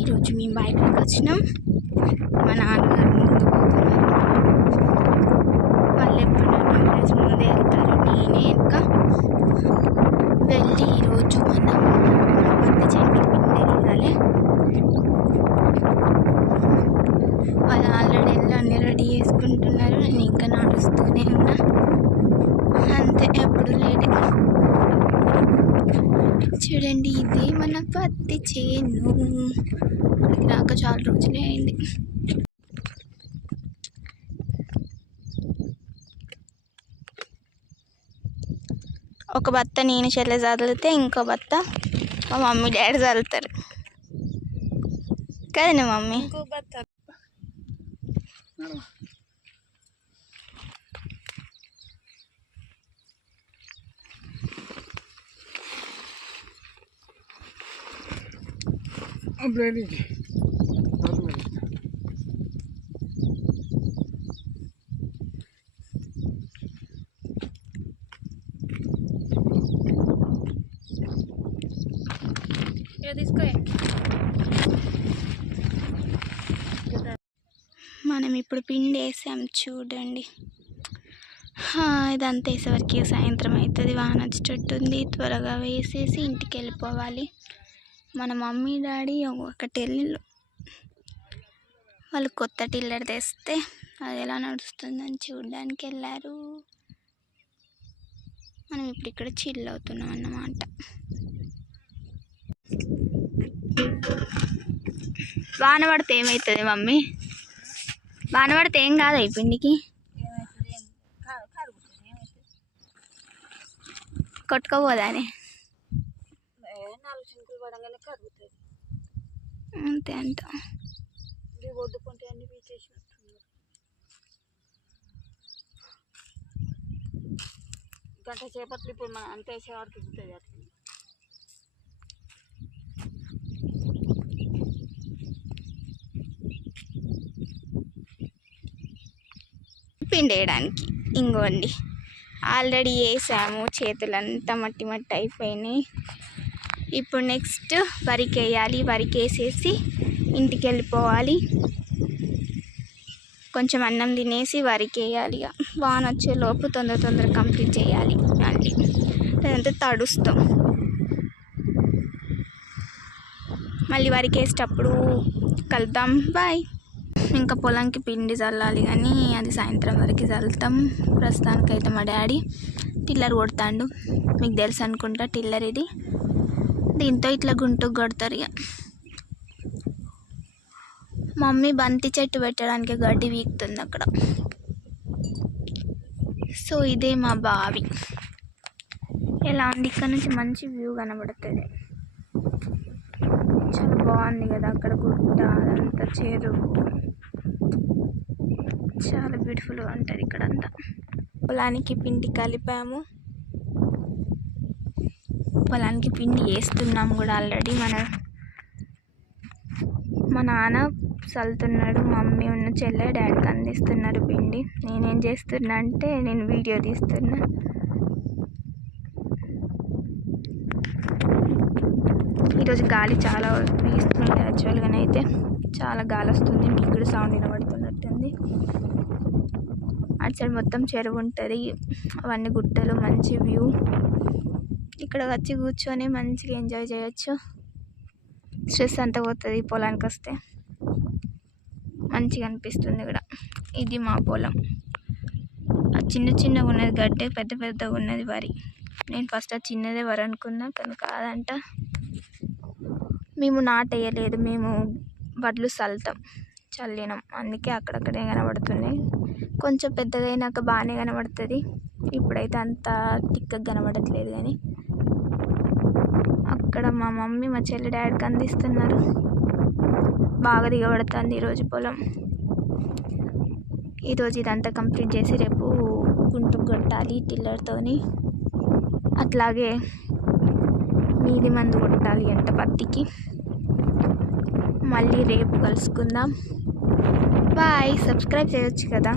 ఈరోజు మేము బయటకు వచ్చినాం. మా నాన్నగారు ముందు పోతున్నారు. వాళ్ళు ఎప్పుడు ముందే వెళ్తారు, నేనే ఇంకా వెళ్ళి ఈరోజు మనం పత్తి చెట్టు పిండి వాళ్ళు ఆల్రెడీ అన్నీ రెడీ చేసుకుంటున్నారు. నేను ఇంకా నడుస్తూనే ఉన్నా, అంతే ఎప్పుడు లేట్. చూడండి, ఇది మన పత్తి చేను. నాకు చాలా రోజులే అయింది. ఒక బత్త నేను చెల్లె చదివితే ఇంకో బత్త మా మమ్మీ డాడీ చదువుతారు కదండి మమ్మీ. మనం ఇప్పుడు పిండి వేసాం చూడండి. ఇదంతా వేసేవరకు సాయంత్రం అవుతుంది. వాన వచ్చేటట్టుంది. త్వరగా వేసేసి ఇంటికి వెళ్ళిపోవాలి. మన మమ్మీ డాడీ ఒక టిల్లు వాళ్ళు కొత్త టిల్లర్ తెస్తే అది ఎలా నడుస్తుందని చూడడానికి వెళ్ళారు. మనం ఇప్పుడు ఇక్కడ చిల్ అవుతున్నాం అన్నమాట. వాన పడితే ఏమవుతుంది మమ్మీ? వాన పడితే ఏం కాదా ఈ పిండికి? కొట్టుకోపోదా అని అంతే అంట. గంట చేపట్లు ఇప్పుడు మనం అంత వేసేవాడికి ఎక్కుతుంది. పిండి వేయడానికి ఇంకోండి ఆల్రెడీ వేసాము. చేతులంతా మట్టి మట్టి అయిపోయినాయి. ఇప్పుడు నెక్స్ట్ వరికి వేయాలి. వరికి వేసేసి ఇంటికి వెళ్ళిపోవాలి. కొంచెం అన్నం తినేసి వరికి వేయాలి. వాన వచ్చేలోపు తొందర కంప్లీట్ చేయాలి. మళ్ళీ లేదంటే తడుస్తాం. మళ్ళీ వరికి వేసేటప్పుడు కలుద్దాం. బాయ్. ఇంకా పొలంకి పిండి చల్లాలి, కానీ అది సాయంత్రం వరకు చల్లుతాం. ప్రస్తుతానికైతే మా డాడీ టిల్లర్ కొడతాడు. మీకు తెలుసు అనుకుంటా టిల్లర్ ఇది. దీంతో ఇట్లా గుంటుకు కొడతారు. ఇక మమ్మీ బంతి చెట్టు పెట్టడానికి గడ్డి వీక్తుంది అక్కడ. సో ఇదే మా బావి. ఎలా ఉంది? ఇక్కడ నుంచి మంచి వ్యూ కనబడుతుంది. చాలా బాగుంది కదా. అక్కడ గుట్ట, అదంతా చెరువు, చాలా బ్యూటిఫుల్గా ఉంటుంది ఇక్కడంతా. పొలానికి పిండి కలిపాము. పొలానికి పిండి వేస్తున్నాము కూడా ఆల్రెడీ. మా నాన్న చల్లుతున్నాడు, మమ్మీ ఉన్న చెల్లె డాడీకి అందిస్తున్నారు పిండి. నేనేం చేస్తున్నా అంటే నేను వీడియో తీస్తున్నా. ఈరోజు గాలి చాలా వీస్తుంది. యాక్చువల్గానైతే చాలా గాలి వస్తుంది. మీకు కూడా సౌండ్ వినబడుతున్నట్టుంది. అటు సైడ్ మొత్తం చెరువు ఉంటుంది, అవన్నీ గుట్టలు, మంచి వ్యూ. ఇక్కడ వచ్చి కూర్చొని మంచిగా ఎంజాయ్ చేయొచ్చు. స్ట్రెస్ అంతా పోతుంది పొలానికి వస్తే. మంచిగా అనిపిస్తుంది ఇక్కడ. ఇది మా పొలం. అది చిన్నగా ఉన్నది గడ్డే, పెద్దగా ఉన్నది వరి. నేను ఫస్ట్ అది చిన్నదే వరి అనుకున్నా, కానీ కాదంట. మేము నాటేయలేదు, మేము వడ్లు చల్లినాం. అందుకే అక్కడక్కడే కనబడుతున్నాయి. కొంచెం పెద్దదైనాక బాగానే కనబడుతుంది. ఇప్పుడైతే అంత తిక్కగా కనబడట్లేదు. కానీ అక్కడ మా మమ్మీ మా చెల్లి డాడీకి అందిస్తున్నారు. బాగా దిగబడుతుంది ఈరోజు పొలం. ఈరోజు ఇదంతా కంప్లీట్ చేసి రేపు గుంటుకు కొట్టాలి టిల్లర్తోని. అట్లాగే నీలి మందు కొట్టాలి అంట పత్తికి. మళ్ళీ రేపు కలుసుకుందాం. బాయ్. సబ్స్క్రైబ్ చేయొచ్చు కదా.